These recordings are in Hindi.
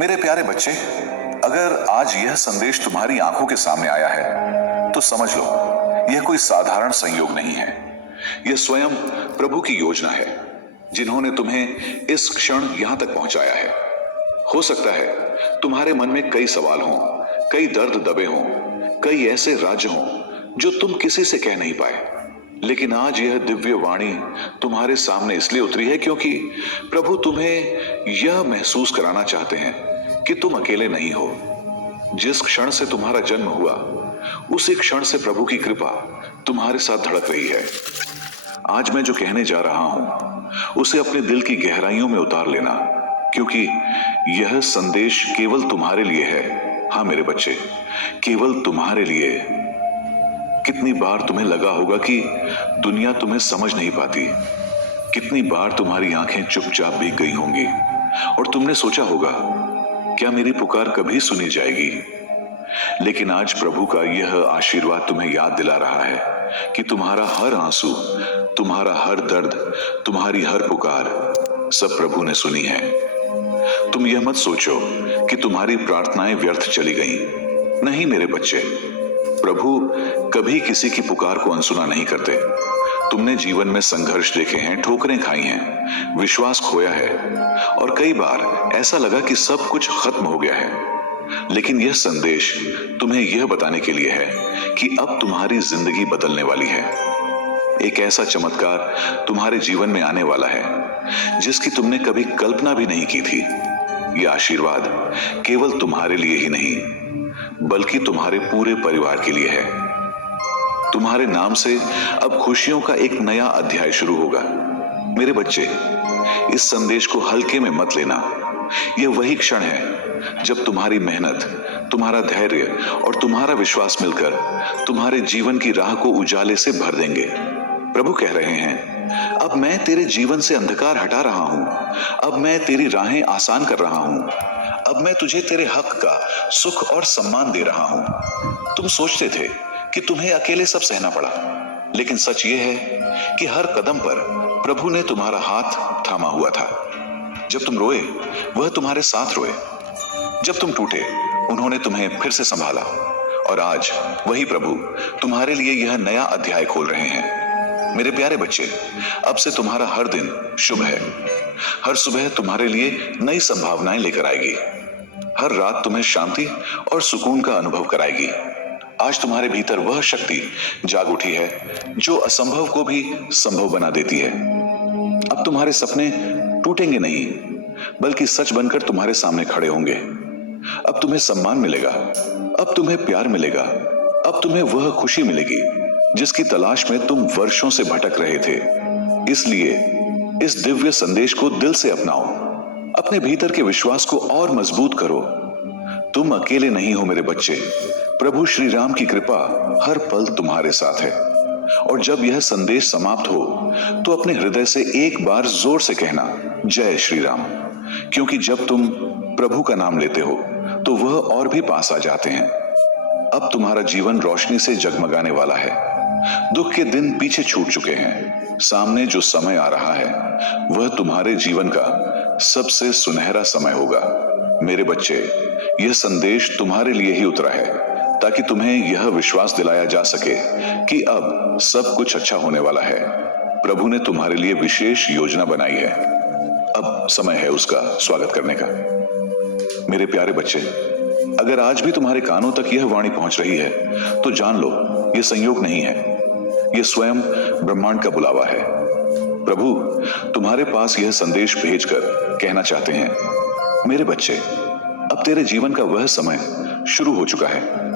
मेरे प्यारे बच्चे, अगर आज यह संदेश तुम्हारी आंखों के सामने आया है तो समझ लो यह कोई साधारण संयोग नहीं है। यह स्वयं प्रभु की योजना है, जिन्होंने तुम्हें इस क्षण यहां तक पहुंचाया है। हो सकता है तुम्हारे मन में कई सवाल हों, कई दर्द दबे हों, कई ऐसे राज्य हों जो तुम किसी से कह नहीं पाए, लेकिन आज यह दिव्य वाणी तुम्हारे सामने इसलिए उतरी है क्योंकि प्रभु तुम्हें यह महसूस कराना चाहते हैं कि तुम अकेले नहीं हो। जिस क्षण से तुम्हारा जन्म हुआ, उसी क्षण से प्रभु की कृपा तुम्हारे साथ धड़क रही है। आज मैं जो कहने जा रहा हूं उसे अपने दिल की गहराइयों में उतार लेना, क्योंकि यह संदेश केवल तुम्हारे लिए है। हाँ मेरे बच्चे, केवल तुम्हारे लिए। कितनी बार तुम्हें लगा होगा कि दुनिया तुम्हें समझ नहीं पाती। कितनी बार तुम्हारी आंखें चुपचाप भीग गई होंगी और तुमने सोचा होगा, क्या मेरी पुकार कभी सुनी जाएगी? लेकिन आज प्रभु का यह आशीर्वाद तुम्हें याद दिला रहा है कि तुम्हारा हर आंसू, तुम्हारा हर दर्द, तुम्हारी हर पुकार सब प्रभु ने सुनी है। तुम यह मत सोचो कि तुम्हारी प्रार्थनाएं व्यर्थ चली गईं। नहीं मेरे बच्चे, प्रभु कभी किसी की पुकार को अनसुना नहीं करते। तुमने जीवन में संघर्ष देखे हैं, ठोकरें खाई हैं, विश्वास खोया है और कई बार ऐसा लगा कि सब कुछ खत्म हो गया है। लेकिन यह संदेश तुम्हें यह बताने के लिए है कि अब तुम्हारी जिंदगी बदलने वाली है। एक ऐसा चमत्कार तुम्हारे जीवन में आने वाला है जिसकी तुमने कभी कल्पना भी नहीं की थी। यह आशीर्वाद केवल तुम्हारे लिए ही नहीं, बल्कि तुम्हारे पूरे परिवार के लिए है। तुम्हारे नाम से अब खुशियों का एक नया अध्याय शुरू होगा। मेरे बच्चे, इस संदेश को हल्के में मत लेना। यह वही क्षण है जब तुम्हारी मेहनत, तुम्हारा धैर्य और तुम्हारा विश्वास मिलकर तुम्हारे जीवन की राह को उजाले से भर देंगे। प्रभु कह रहे हैं, अब मैं तेरे जीवन से अंधकार हटा रहा हूं, अब मैं तेरी राहें आसान कर रहा हूं, अब मैं तुझे तेरे हक का सुख और सम्मान दे रहा हूं। तुम सोचते थे कि तुम्हें अकेले सब सहना पड़ा, लेकिन सच ये है कि हर कदम पर प्रभु ने तुम्हारा हाथ थामा हुआ था। जब तुम रोए, वह तुम्हारे साथ रोए। जब तुम टूटे, उन्होंने तुम्हें फिर से संभाला। और आज वही प्रभु तुम्हारे लिए यह नया अध्याय खोल रहे हैं। मेरे प्यारे बच्चे, अब से तुम्हारा हर दिन शुभ है। हर सुबह तुम्हारे लिए नई संभावनाएं लेकर आएगी। हर रात तुम्हें शांति और सुकून का अनुभव कराएगी। आज तुम्हारे भीतर वह शक्ति जाग उठी है जो असंभव को भी संभव बना देती है। अब तुम्हारे सपने टूटेंगे नहीं, बल्कि सच बनकर तुम्हारे सामने खड़े होंगे। अब तुम्हें सम्मान मिलेगा, अब तुम्हें प्यार मिलेगा, अब तुम्हें वह खुशी मिलेगी जिसकी तलाश में तुम वर्षों से भटक रहे थे। इसलिए इस दिव्य संदेश को दिल से अपनाओ, अपने भीतर के विश्वास को और मजबूत करो। तुम अकेले नहीं हो मेरे बच्चे। प्रभु श्री राम की कृपा हर पल तुम्हारे साथ है। और जब यह संदेश समाप्त हो तो अपने हृदय से एक बार जोर से कहना, जय श्री राम। क्योंकि जब तुम प्रभु का नाम लेते हो तो वह और भी पास आ जाते हैं। अब तुम्हारा जीवन रोशनी से जगमगाने वाला है। दुख के दिन पीछे छूट चुके हैं। सामने जो समय आ रहा है वह तुम्हारे जीवन का सबसे सुनहरा समय होगा। मेरे बच्चे, यह संदेश तुम्हारे लिए ही उतरा है ताकि तुम्हें यह विश्वास दिलाया जा सके कि अब सब कुछ अच्छा होने वाला है। प्रभु ने तुम्हारे लिए विशेष योजना बनाई है। अब समय है उसका स्वागत करने का। मेरे प्यारे बच्चे, अगर आज भी तुम्हारे कानों तक यह वाणी पहुंच रही है तो जान लो, यह संयोग नहीं है, यह स्वयं ब्रह्मांड का बुलावा है। प्रभु तुम्हारे पास यह संदेश भेजकर कहना चाहते हैं, मेरे बच्चे, अब तेरे जीवन का वह समय शुरू हो चुका है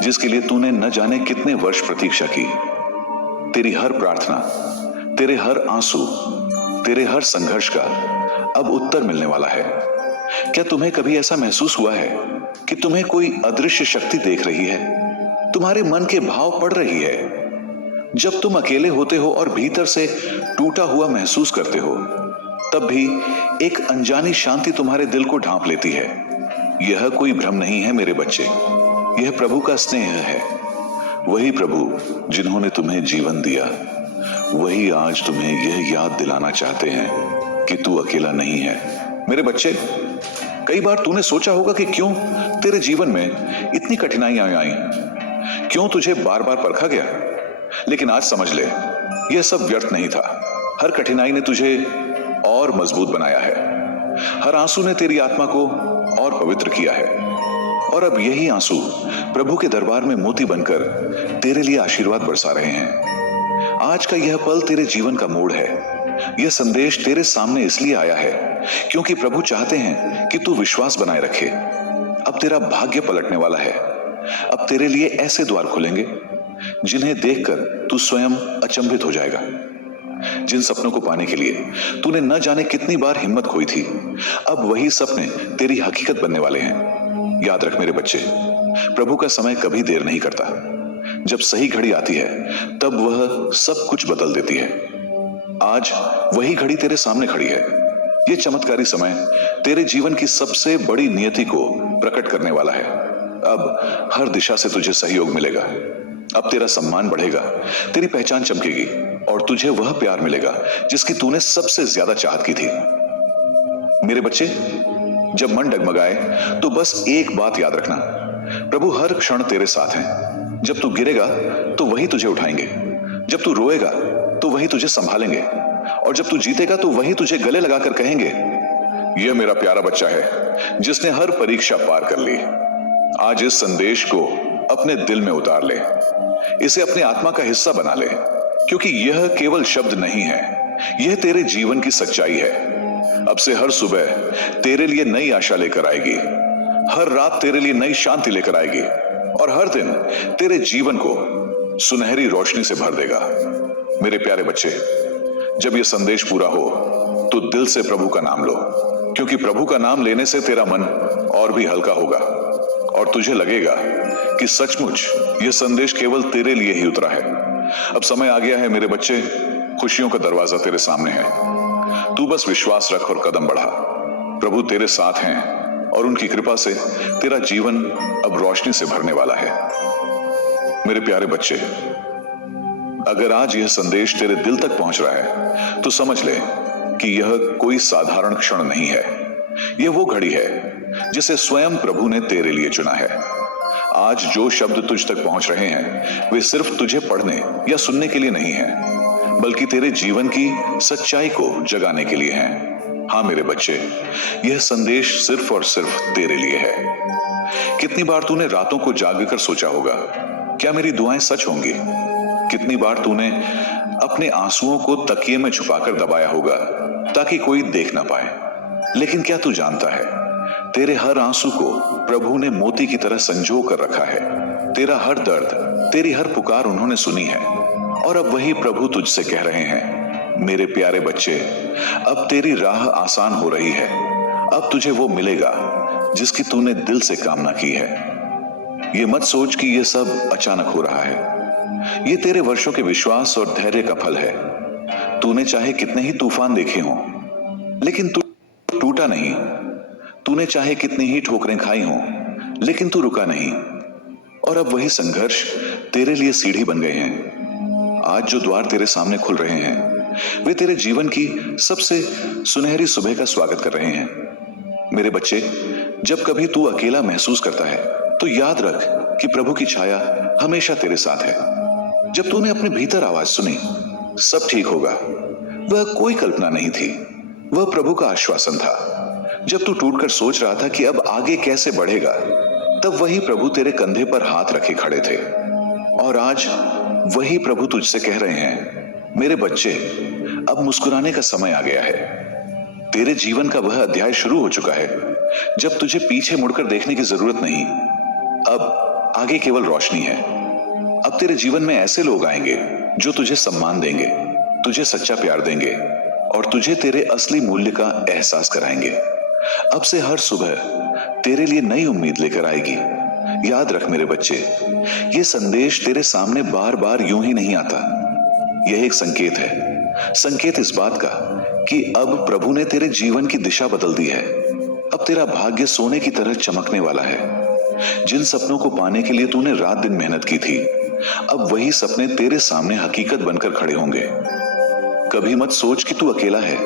जिसके लिए तूने न जाने कितने वर्ष प्रतीक्षा की। तेरी हर प्रार्थना, तेरे हर आंसू, तेरे हर संघर्ष का अब उत्तर मिलने वाला है। क्या तुम्हें कभी ऐसा महसूस हुआ है कि तुम्हें कोई अदृश्य शक्ति देख रही है, तुम्हारे मन के भाव पढ़ रही है? जब तुम अकेले होते हो और भीतर से टूटा हुआ महसूस करते हो, तब भी एक अनजानी शांति तुम्हारे दिल को ढांप लेती है। यह कोई भ्रम नहीं है मेरे बच्चे, यह प्रभु का स्नेह है। वही प्रभु जिन्होंने तुम्हें जीवन दिया, वही आज तुम्हें यह याद दिलाना चाहते हैं कि तू अकेला नहीं है। मेरे बच्चे, कई बार तूने सोचा होगा कि क्यों तेरे जीवन में इतनी कठिनाइयां आई, क्यों तुझे बार बार परखा गया। लेकिन आज समझ ले, यह सब व्यर्थ नहीं था। हर कठिनाई ने तुझे और मजबूत बनाया है। हर आंसू ने तेरी आत्मा को और पवित्र किया है। और अब यही आंसू प्रभु के दरबार में मोती बनकर तेरे लिए आशीर्वाद बरसा रहे हैं। आज का यह पल तेरे जीवन का मोड़ है। यह संदेश तेरे सामने इसलिए आया है क्योंकि प्रभु चाहते हैं कि तू विश्वास बनाए रखे। अब तेरा भाग्य पलटने वाला है। अब तेरे लिए ऐसे द्वार खुलेंगे जिन्हें देखकर तू स्वयं अचंभित हो जाएगा। जिन सपनों को पाने के लिए तूने न जाने कितनी बार हिम्मत खोई थी, अब वही सपने तेरी हकीकत बनने वाले हैं। याद रख मेरे बच्चे, प्रभु का समय कभी देर नहीं करता। जब सही घड़ी आती है तब वह सब कुछ बदल देती है। आज वही घड़ी तेरे सामने खड़ी है। यह चमत्कारी समय तेरे जीवन की सबसे बड़ी नियति को प्रकट करने वाला है। अब हर दिशा से तुझे सहयोग मिलेगा। अब तेरा सम्मान बढ़ेगा, तेरी पहचान चमकेगी और तुझे वह प्यार मिलेगा जिसकी तूने सबसे ज्यादा चाहत की थी। मेरे बच्चे, जब मन डगमगाए तो बस एक बात याद रखना, प्रभु हर क्षण तेरे साथ हैं। जब तू गिरेगा तो वही तुझे उठाएंगे, जब तू रोएगा तो वही तुझे संभालेंगे, और जब तू जीतेगा तो वही तुझे गले लगाकर कहेंगे, यह मेरा प्यारा बच्चा है जिसने हर परीक्षा पार कर ली। आज इस संदेश को अपने दिल में उतार ले, इसे अपने आत्मा का हिस्सा बना ले, क्योंकि यह केवल शब्द नहीं है, यह तेरे जीवन की सच्चाई है। अब से हर सुबह तेरे लिए नई आशा लेकर आएगी, हर रात तेरे लिए नई शांति लेकर आएगी, और हर दिन तेरे जीवन को सुनहरी रोशनी से भर देगा। मेरे प्यारे बच्चे, जब यह संदेश पूरा हो तो दिल से प्रभु का नाम लो, क्योंकि प्रभु का नाम लेने से तेरा मन और भी हल्का होगा और तुझे लगेगा कि सचमुच यह संदेश केवल तेरे लिए ही उतरा है। अब समय आ गया है मेरे बच्चे, खुशियों का दरवाजा तेरे सामने है। तू बस विश्वास रख और कदम बढ़ा। प्रभु तेरे साथ हैं और उनकी कृपा से तेरा जीवन अब रोशनी से भरने वाला है। मेरे प्यारे बच्चे, अगर आज यह संदेश तेरे दिल तक पहुंच रहा है तो समझ ले कि यह कोई साधारण क्षण नहीं है। यह वो घड़ी है जिसे स्वयं प्रभु ने तेरे लिए चुना है। आज जो शब्द तुझ तक पहुंच रहे हैं वे सिर्फ तुझे पढ़ने या सुनने के लिए नहीं है, बल्कि तेरे जीवन की सच्चाई को जगाने के लिए हैं। हाँ मेरे बच्चे, यह संदेश सिर्फ और सिर्फ तेरे लिए है। कितनी बार तूने रातों को जागकर सोचा होगा, क्या मेरी दुआएं सच होंगी? कितनी बार तूने अपने आंसुओं को तकिए में छुपाकर दबाया होगा ताकि कोई देख ना पाए। लेकिन क्या तू जानता है, तेरे हर आंसू को प्रभु ने मोती की तरह संजो कर रखा है। तेरा हर दर्द, तेरी हर पुकार उन्होंने सुनी है, और अब वही प्रभु तुझसे कह रहे हैं, मेरे प्यारे बच्चे, अब तेरी राह आसान हो रही है। अब तुझे वो मिलेगा जिसकी तूने दिल से कामना की है। ये मत सोच कि ये सब अचानक हो रहा है। ये तेरे वर्षों के विश्वास और धैर्य का फल है। तूने चाहे कितने ही तूफान देखे हों, लेकिन तू टूटा नहीं। तूने चाहे कितनी ही ठोकरें खाई हों, लेकिन तू रुका नहीं। और अब वही संघर्ष तेरे लिए सीढ़ी बन गए हैं। आज जो द्वार तेरे सामने खुल रहे हैं वे तेरे जीवन की सबसे सुनहरी सुबह का स्वागत कर रहे हैं। मेरे बच्चे, जब कभी तू अकेला महसूस करता है तो याद रख कि प्रभु की छाया हमेशा तेरे साथ है। जब तूने अपने भीतर आवाज सुनी, सब ठीक होगा, वह कोई कल्पना नहीं थी, वह प्रभु का आश्वासन था। जब तू टूटकर सोच रहा था कि अब आगे कैसे बढ़ेगा, तब वही प्रभु तेरे कंधे पर हाथ रखे खड़े थे। और आज वही प्रभु तुझसे कह रहे हैं, मेरे बच्चे, अब मुस्कुराने का समय आ गया है। तेरे जीवन का वह अध्याय शुरू हो चुका है जब तुझे पीछे मुड़कर देखने की जरूरत नहीं। अब आगे केवल रोशनी है। अब तेरे जीवन में ऐसे लोग आएंगे जो तुझे सम्मान देंगे, तुझे सच्चा प्यार देंगे और तुझे तेरे असली मूल्य का एहसास कराएंगे। अब से हर सुबह तेरे लिए नई उम्मीद लेकर आएगी। याद रख मेरे बच्चे, ये संदेश तेरे सामने बार बार यूं ही नहीं आता। यह एक संकेत है, संकेत इस बात का कि अब प्रभु ने तेरे जीवन की दिशा बदल दी है। अब तेरा भाग्य सोने की तरह चमकने वाला है। जिन सपनों को पाने के लिए तूने रात दिन मेहनत की थी, अब वही सपने तेरे सामने हकीकत बनकर खड़े होंगे। कभी मत सोच कि तू अकेला है,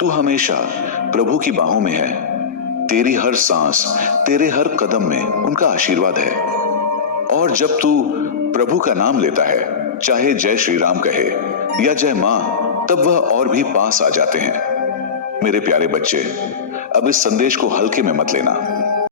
तू हमेशा प्रभु की बाहों में है। तेरी हर सांस, तेरे हर कदम में उनका आशीर्वाद है। और जब तू प्रभु का नाम लेता है, चाहे जय श्री राम कहे या जय मां, तब वह और भी पास आ जाते हैं। मेरे प्यारे बच्चे, अब इस संदेश को हल्के में मत लेना।